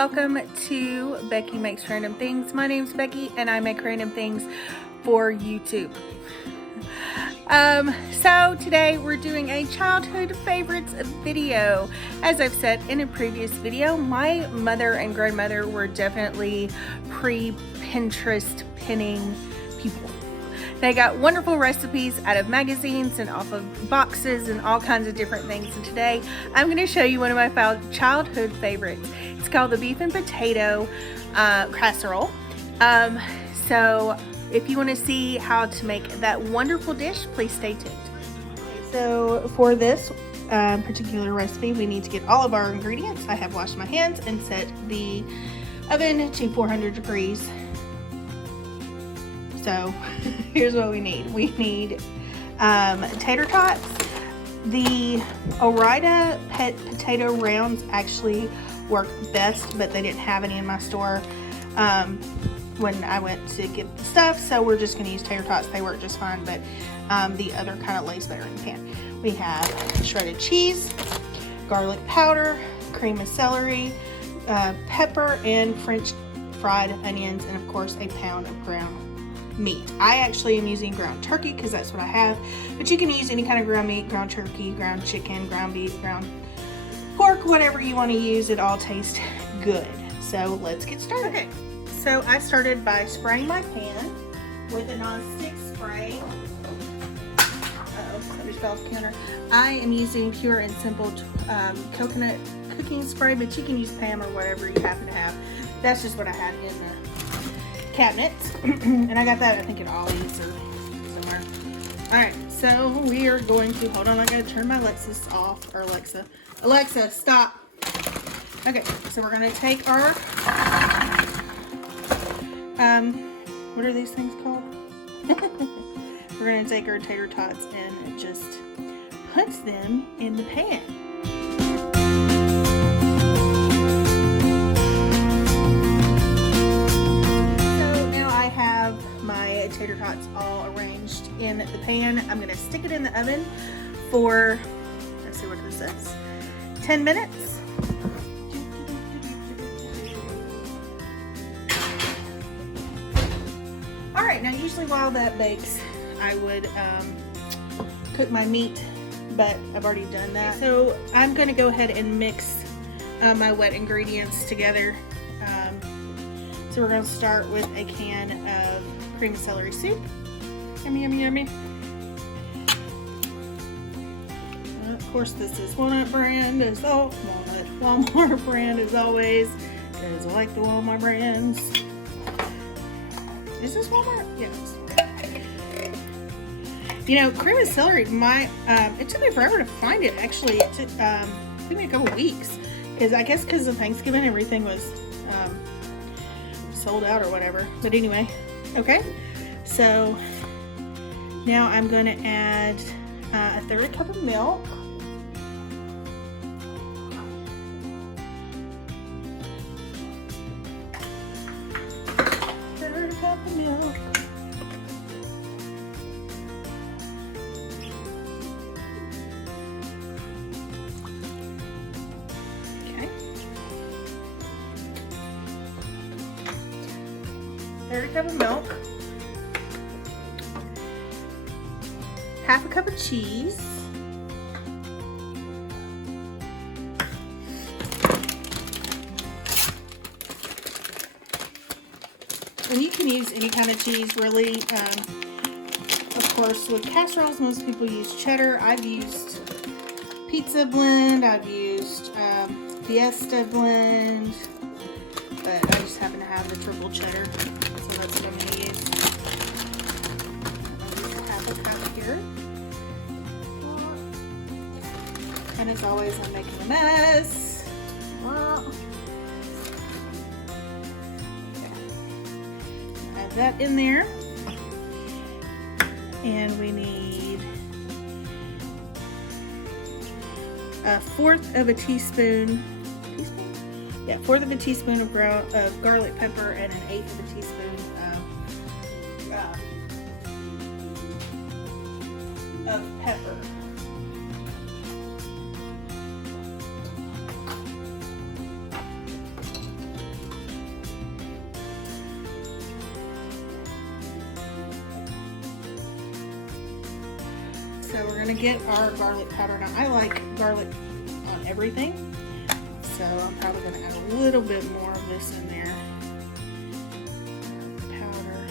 welcome to Becky Makes Random Things. My name's Becky and I make random things for YouTube. So today we're doing a childhood favorites video. As I've said in a previous video, my mother and grandmother were definitely pre-Pinterest pinning people. They got wonderful recipes out of magazines and off of boxes and all kinds of different things. And today I'm going to show you one of my childhood favorites. It's called the beef and potato casserole. So if you want to see how to make that wonderful dish, please stay tuned. So for this particular recipe, we need to get all of our ingredients. I have washed my hands and set the oven to 400 degrees. So here's what we need. We need tater tots. The Ore-Ida pet potato rounds actually work best, but they didn't have any in my store when I went to get the stuff, so we're just going to use tater tots. They work just fine, but the other kind of lays better in the pan. We have shredded cheese, garlic powder, cream of celery, pepper, and French fried onions, and of course a pound of ground meat. I actually am using ground turkey because that's what I have, but you can use any kind of ground meat, ground turkey, ground chicken, ground beef, ground pork, whatever you want to use. It all tastes good. So let's get started. Okay, so I started by spraying my pan with a non-stick spray. Uh-oh, somebody fell off the counter. I am using pure and simple coconut cooking spray, but you can use Pam or whatever you happen to have. That's just what I had in the cabinets. And I got that, I think, at Ollie's or somewhere. Alright, so we are going to, hold on, I gotta turn my Alexis off, or Alexa, stop. Okay, so we're gonna take our, what are these things called? We're gonna take our tater tots and just put them in the pan. My tater tots all arranged in the pan. I'm going to stick it in the oven for, let's see what this says, 10 minutes. Alright, now usually while that bakes, I would cook my meat, but I've already done that. So I'm going to go ahead and mix my wet ingredients together. So we're going to start with a can of cream of celery soup. Yummy, yummy, yummy. And of course, this is Walmart brand, as Walmart brand as always, because I like the Walmart brands. Is this Walmart? Yes. You know, cream of celery, it took me forever to find it. Actually, it took me a couple weeks, because I guess because of Thanksgiving, everything was sold out or whatever. But anyway, okay, so now I'm going to add a third cup of milk. Third cup of milk. Third cup of milk, half a cup of cheese, and you can use any kind of cheese really. Of course, with casseroles, most people use cheddar. I've used pizza blend, I've used Fiesta blend, but I just happen to have the triple cheddar. That's what I'm going to use. I'll use half a cup here. And as always, I'm making a mess. Add that in there. And we need a fourth of a teaspoon. Yeah, fourth of a teaspoon of garlic pepper and an eighth of a teaspoon of pepper. So we're gonna get our garlic powder. Now I like garlic on everything, so I'm probably gonna add a little bit more of this in there. Powder.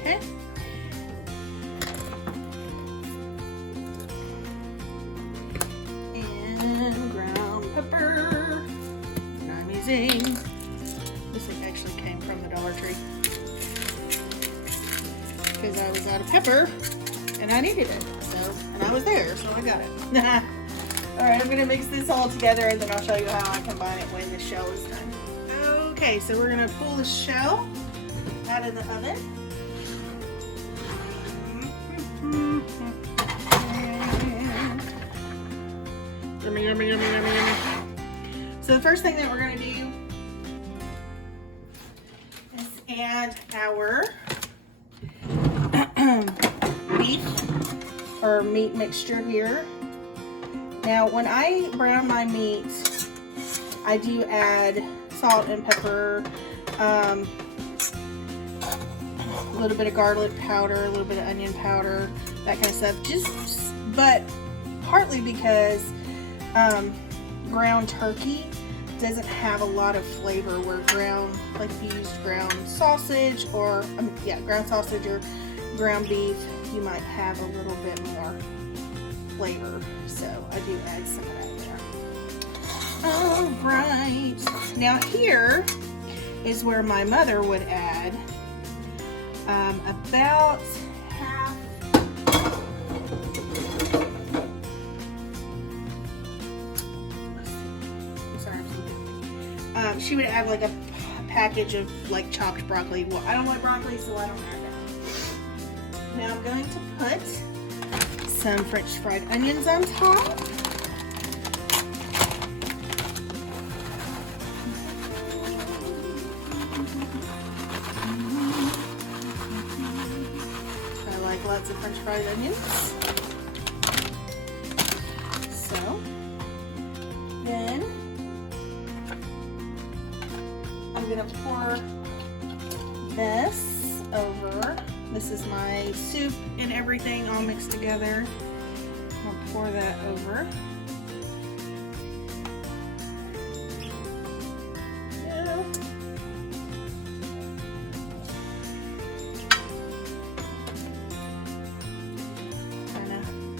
Okay. And ground pepper. And I'm using, this thing actually came from the Dollar Tree because I was out of pepper and I needed it. So, and I was there, so I got it. Alright, I'm gonna mix this all together and then I'll show you how I combine it when the shell is done. Okay, so we're gonna pull the shell out of the oven. Yummy, yummy, yummy, yummy, yummy. So the first thing that we're gonna do is add our beef or meat mixture here. Now when I brown my meat, I do add salt and pepper, a little bit of garlic powder, a little bit of onion powder, that kind of stuff. But partly because ground turkey doesn't have a lot of flavor, where ground, like if you used ground sausage or ground sausage or ground beef, you might have a little bit more flavor. So I do add some of that there. All right, now here is where my mother would add about half. She would add like a package of like chopped broccoli. Well, I don't like broccoli, so I don't add that. Now I'm going to put some French fried onions on top. I like lots of French fried onions. So then I'm gonna pour this over. This is my soup and everything all mixed together. I'm gonna pour that over. Yeah.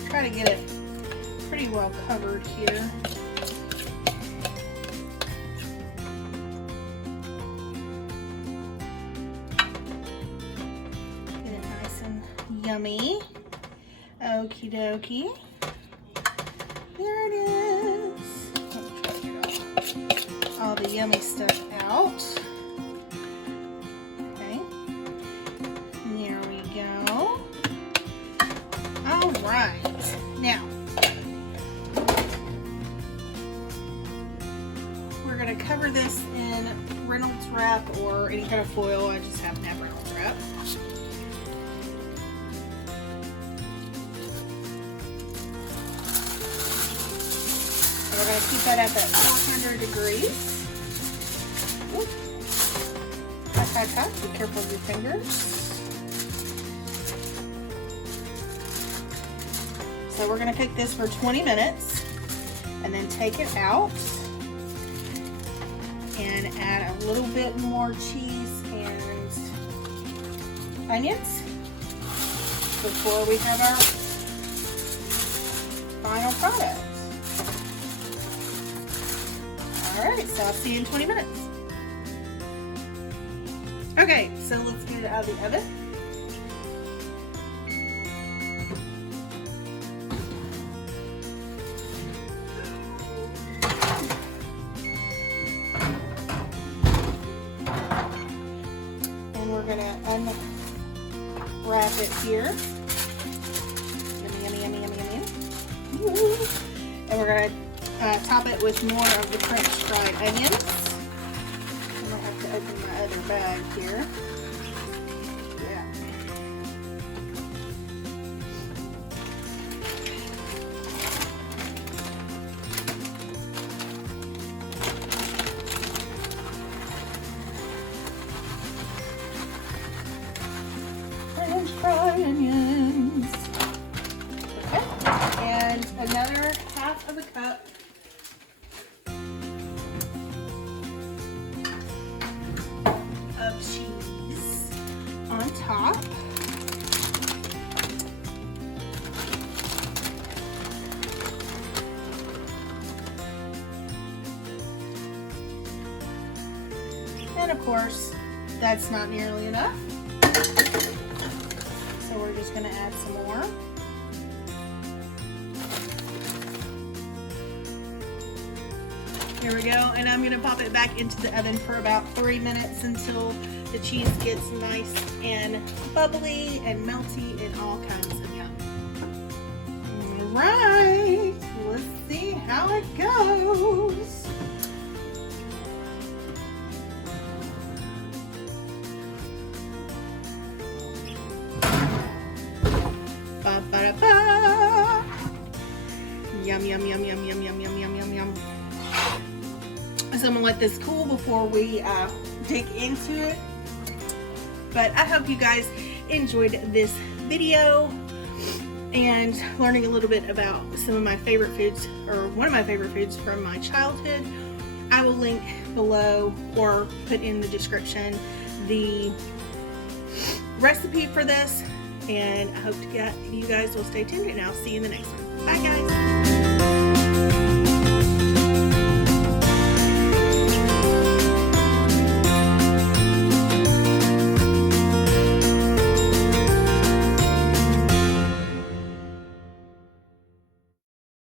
Try to get it pretty well covered here. Yummy. Okie dokie. There it is. Let me try to get all the yummy stuff out. Okay. There we go. All right. Now, we're going to cover this in Reynolds wrap or any kind of foil. I just happen to have Reynolds wrap. We're going to keep that at that 400 degrees. Oop. Be careful with your fingers. So we're going to cook this for 20 minutes and then take it out and add a little bit more cheese and onions before we have our final product. Alright, so I'll see you in 20 minutes. Okay, so let's get it out of the oven. And we're going to unwrap it here. Yummy, yummy, yummy, yummy, yummy. And we're going to top it with more of the French fried onions. I'm going to have to open my other bag here. Yeah. French fried onions. Okay, and another half of a cup of cheese on top. And of course, that's not nearly enough. So we're just going to add some more. Here we go, and I'm going to pop it back into the oven for about 3 minutes until the cheese gets nice and bubbly and melty and all kinds of yum. All right, let's see how it goes. Ba-ba-da-ba. Yum, yum, yum, yum, yum, yum, yum, yum, yum, yum. So I'm gonna let this cool before we dig into it. But I hope you guys enjoyed this video and learning a little bit about some of my favorite foods, or one of my favorite foods from my childhood. I will link below or put in the description the recipe for this, and I hope you guys will stay tuned, and I'll see you in the next one. Bye guys.